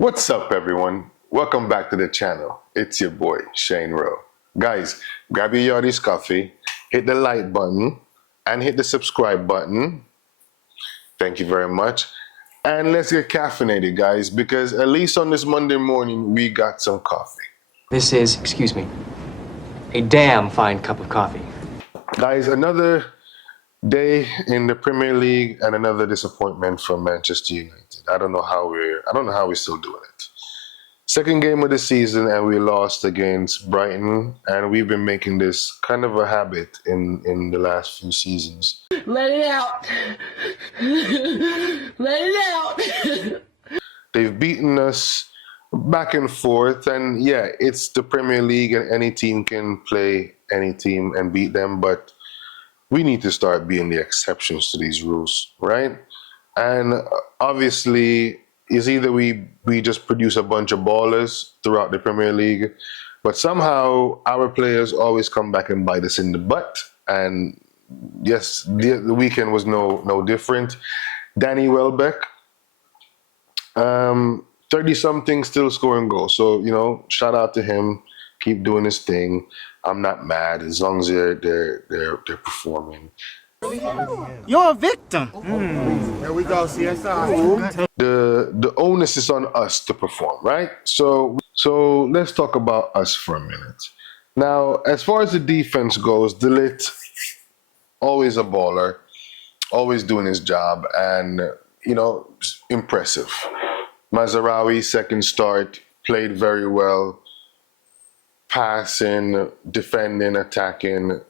What's up, everyone? Welcome back to the channel. It's your boy, Shane Rowe. Guys, grab your Yardie's coffee, hit the like button, and hit the subscribe button. Thank you very much. And let's get caffeinated, guys, because at least on this Monday morning, we got some coffee. This is, excuse me, a damn fine cup of coffee. Guys, another day in the Premier League and another disappointment from Manchester United. I don't know how we're still doing it. Second game of the season and we lost against Brighton, and we've been making this kind of a habit in the last few seasons. Let it out. Let it out. They've beaten us back and forth, and yeah, it's the Premier League and any team can play any team and beat them, but we need to start being the exceptions to these rules, right? And obviously, it's either we just produce a bunch of ballers throughout the Premier League, but somehow our players always come back and bite us in the butt. And yes, the weekend was no different. Danny Welbeck, 30-something, still scoring goals. So, you know, shout out to him. Keep doing his thing. I'm not mad as long as they're performing. You're a victim. Here we go, CSI. The onus is on us to perform, right? So let's talk about us for a minute. Now, as far as the defense goes, De Ligt, always a baller, always doing his job, and you know, impressive. Mazraoui, second start, played very well. Passing, defending, attacking.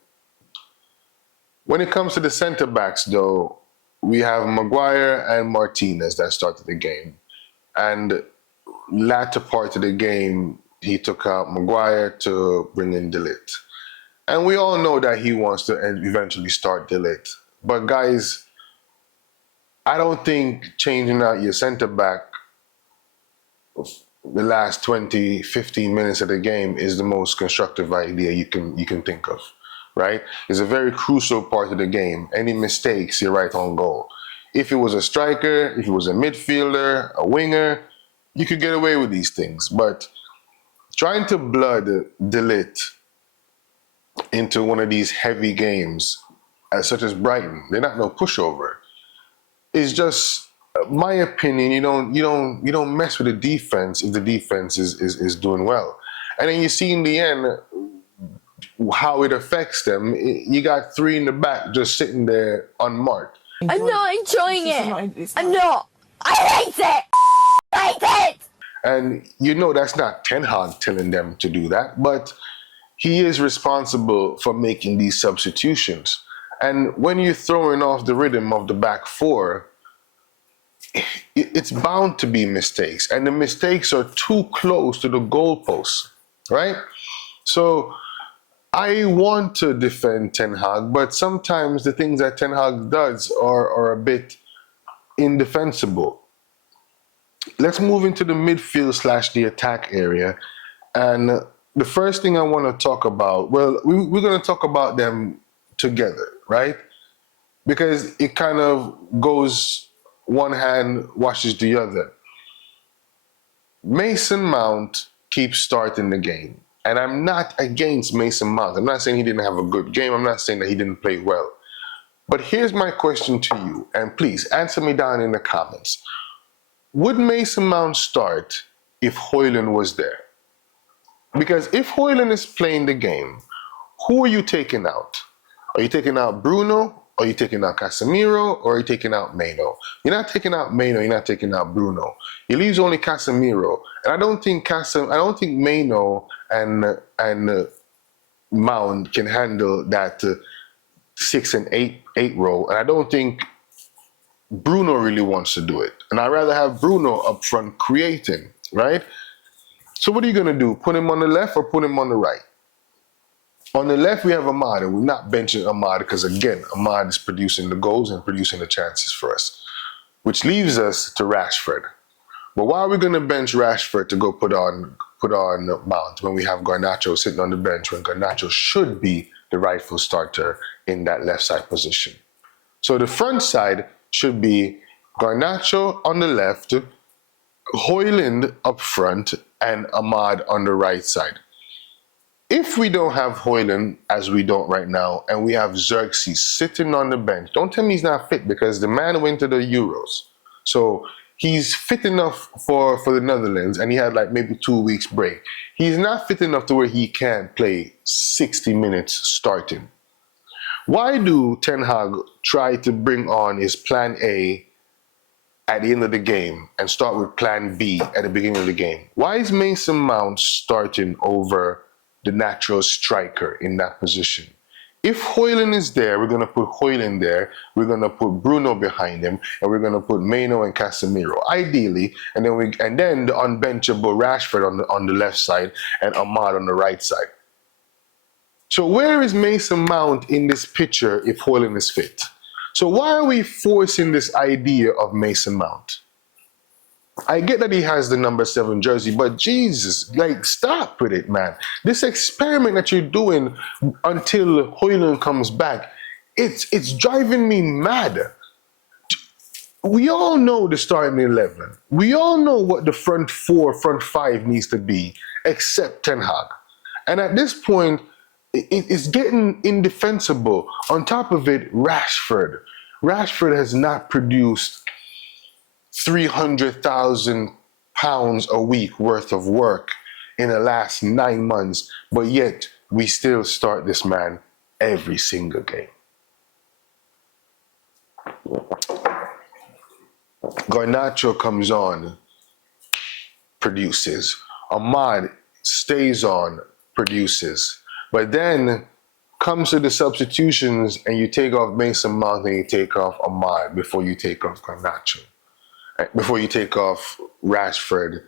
When it comes to the center backs, though, we have Maguire and Martinez that started the game. And latter part of the game, he took out Maguire to bring in De Ligt. And we all know that he wants to eventually start De Ligt. But guys, I don't think changing out your center back the last 20, 15 minutes of the game is the most constructive idea you can think of, right? It's a very crucial part of the game. Any mistakes, you're right on goal. If it was a striker, if it was a midfielder, a winger, you could get away with these things. But trying to blood De Ligt into one of these heavy games, such as Brighton, they're not no pushover, is just, my opinion, you don't mess with the defense if the defense is doing well. And then you see in the end how it affects them. You got three in the back just sitting there unmarked. I'm not enjoying it. I'm not. I hate it. I hate it. And you know that's not Ten Hag telling them to do that, but he is responsible for making these substitutions. And when you're throwing off the rhythm of the back four, it's bound to be mistakes, and the mistakes are too close to the goalposts, right? So I want to defend Ten Hag, but sometimes the things that Ten Hag does are a bit indefensible. Let's move into the midfield / the attack area. And the first thing I want to talk about, well, we're going to talk about them together, right? Because it kind of goes, one hand washes the other. Mason Mount keeps starting the game. And I'm not against Mason Mount. I'm not saying he didn't have a good game. I'm not saying that he didn't play well. But here's my question to you, and please answer me down in the comments. Would Mason Mount start if Højlund was there? Because if Højlund is playing the game, who are you taking out? Are you taking out Bruno? Are you taking out Casemiro, or are you taking out Maino? You're not taking out Maino, you're not taking out Bruno. He leaves only Casemiro. And I don't think Maino and Mount can handle that 6 and 8 role. And I don't think Bruno really wants to do it. And I'd rather have Bruno up front creating, right? So what are you going to do? Put him on the left or put him on the right? On the left, we have Ahmad. We're not benching Ahmad because, again, Ahmad is producing the goals and producing the chances for us, which leaves us to Rashford. But why are we going to bench Rashford to go put on Mount when we have Garnacho sitting on the bench, when Garnacho should be the rightful starter in that left side position? So the front side should be Garnacho on the left, Højlund up front and Ahmad on the right side. If we don't have Højlund, as we don't right now, and we have Zirkzee sitting on the bench, don't tell me he's not fit, because the man went to the Euros. So he's fit enough for the Netherlands, and he had like maybe 2 weeks break. He's not fit enough to where he can't play 60 minutes starting. Why do Ten Hag try to bring on his plan A at the end of the game and start with plan B at the beginning of the game? Why is Mason Mount starting over the natural striker in that position? If Højlund is there, we're going to put Højlund there, we're going to put Bruno behind him, and we're going to put Maino and Casemiro, ideally, and then the unbenchable Rashford on the left side and Ahmad on the right side. So where is Mason Mount in this picture if Højlund is fit? So why are we forcing this idea of Mason Mount? I get that he has the number 7 jersey, but Jesus, like, stop with it, man. This experiment that you're doing until Højlund comes back, it's driving me mad. We all know the starting 11. We all know what the front 4, front 5 needs to be, except Ten Hag. And at this point, it's getting indefensible. On top of it, Rashford. Rashford has not produced £300,000 a week worth of work in the last 9 months, but yet we still start this man every single game. Garnacho comes on, produces. Ahmad stays on, produces. But then comes to the substitutions and you take off Mason Mount and you take off Ahmad before you take off Garnacho. Before you take off Rashford.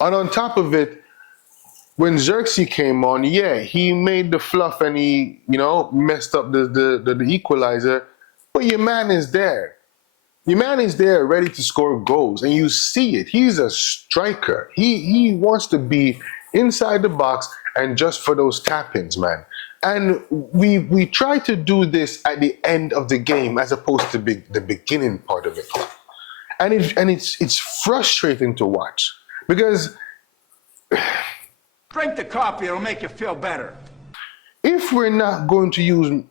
And on top of it, when Zirkzee came on, yeah, he made the fluff and he, messed up the equalizer, but your man is there. Your man is there ready to score goals, and you see it. He's a striker. He wants to be inside the box and just for those tap-ins, man. And we try to do this at the end of the game as opposed to the beginning part of it. And it's frustrating to watch because drink the coffee, it'll make you feel better. If we're not going to use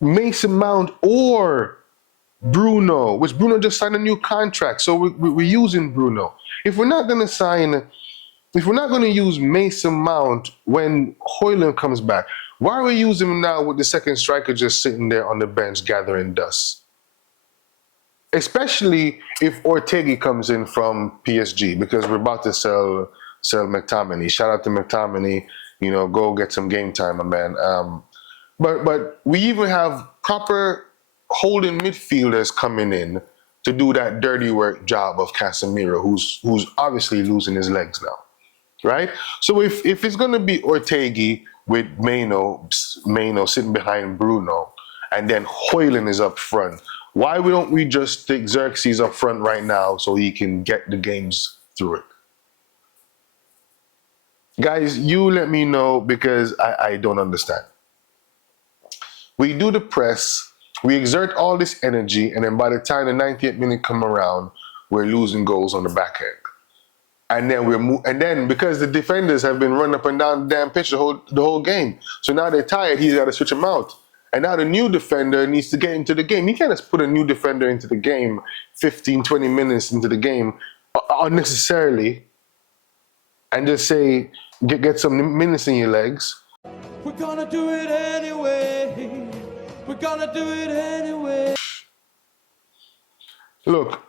Mason Mount or Bruno, which Bruno just signed a new contract, so we're using Bruno. If we're not going to use Mason Mount when Højlund comes back, why are we using him now with the second striker just sitting there on the bench gathering dust? Especially if Ortega comes in from PSG, because we're about to sell McTominay. Shout out to McTominay, go get some game time, my man. But we even have proper holding midfielders coming in to do that dirty work job of Casemiro, who's obviously losing his legs now, right? So if it's going to be Ortega with Maino sitting behind Bruno, and then Højlund is up front, why don't we just stick Zirkzee up front right now so he can get the games through it? Guys, you let me know, because I don't understand. We do the press, we exert all this energy, and then by the time the 90th minute come around, we're losing goals on the back end. And then because the defenders have been running up and down the damn pitch the whole game, so now they're tired, he's got to switch them out. And now the new defender needs to get into the game. You can't just put a new defender into the game 15, 20 minutes into the game unnecessarily and just say, get some minutes in your legs. We're gonna do it anyway. We're gonna do it anyway. Look,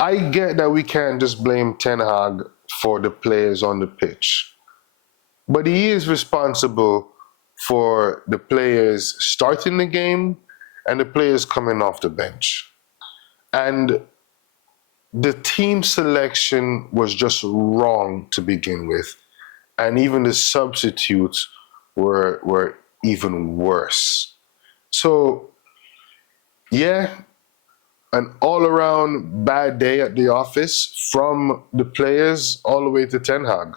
I get that we can't just blame Ten Hag for the players on the pitch, but he is responsible for the players starting the game and the players coming off the bench. And the team selection was just wrong to begin with. And even the substitutes were even worse. So, yeah, an all-around bad day at the office from the players all the way to Ten Hag.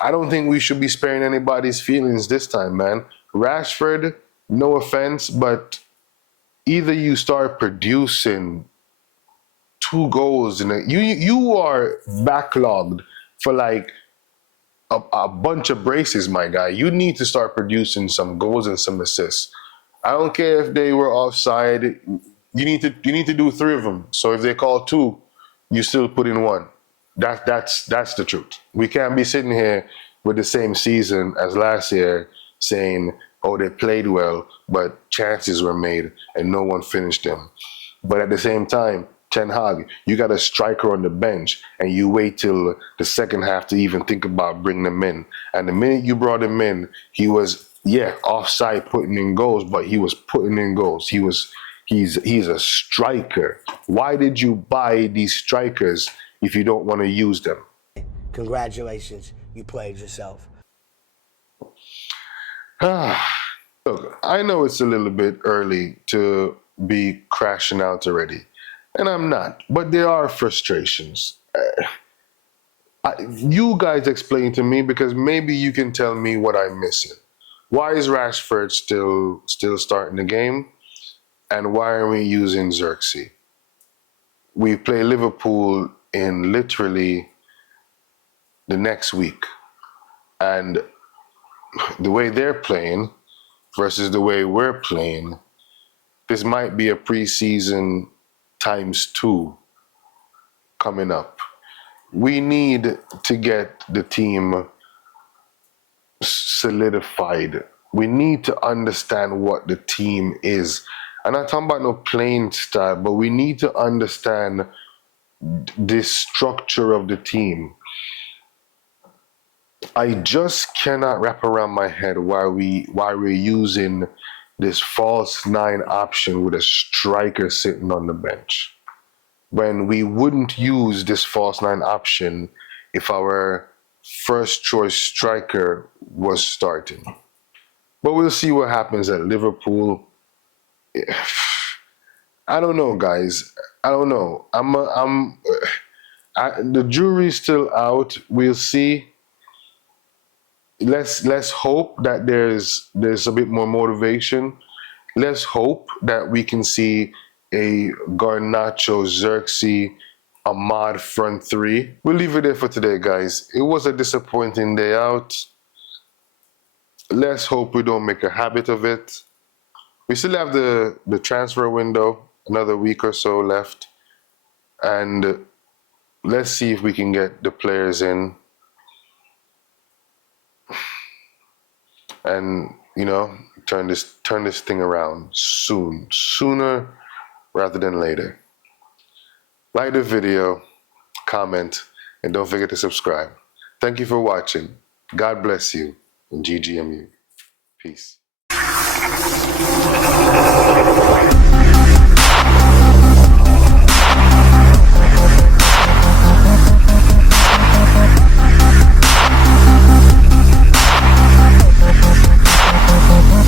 I don't think we should be sparing anybody's feelings this time, man. Rashford, no offense, but either you start producing 2 goals in you are backlogged for like a bunch of braces, my guy. You need to start producing some goals and some assists. I don't care if they were offside. You need to do 3 of them. So if they call 2, you still put in 1. That's the truth. We can't be sitting here with the same season as last year saying, oh, they played well, but chances were made and no one finished them. But at the same time, Ten Hag, you got a striker on the bench and you wait till the second half to even think about bringing him in. And the minute you brought him in, he was, offside putting in goals, but he was putting in goals. He's a striker. Why did you buy these strikers if you don't want to use them? Congratulations, you played yourself. Look, I know it's a little bit early to be crashing out already, and I'm not, but there are frustrations. You guys explain to me, because maybe you can tell me what I'm missing. Why is Rashford still starting the game, and why are we using Zirkzee? We play Liverpool in literally the next week, and the way they're playing versus the way we're playing, this might be a preseason ×2 coming up. We need to get the team solidified. We need to understand what the team is. I'm not talking about no playing style, but we need to understand the structure of the team. I just cannot wrap around my head why we're using this false 9 option with a striker sitting on the bench, when we wouldn't use this false 9 option if our first choice striker was starting. But we'll see what happens at Liverpool. I don't know, guys. I don't know. The jury's still out. We'll see. Let's hope that there's a bit more motivation. Let's hope that we can see a Garnacho, Zirkzee, Ahmad front 3. We'll leave it there for today, guys. It was a disappointing day out. Let's hope we don't make a habit of it. We still have the transfer window, another week or so left. And let's see if we can get the players in. And, turn this thing around sooner rather than later. Like the video, comment, and don't forget to subscribe. Thank you for watching. God bless you, and GGMU. Peace.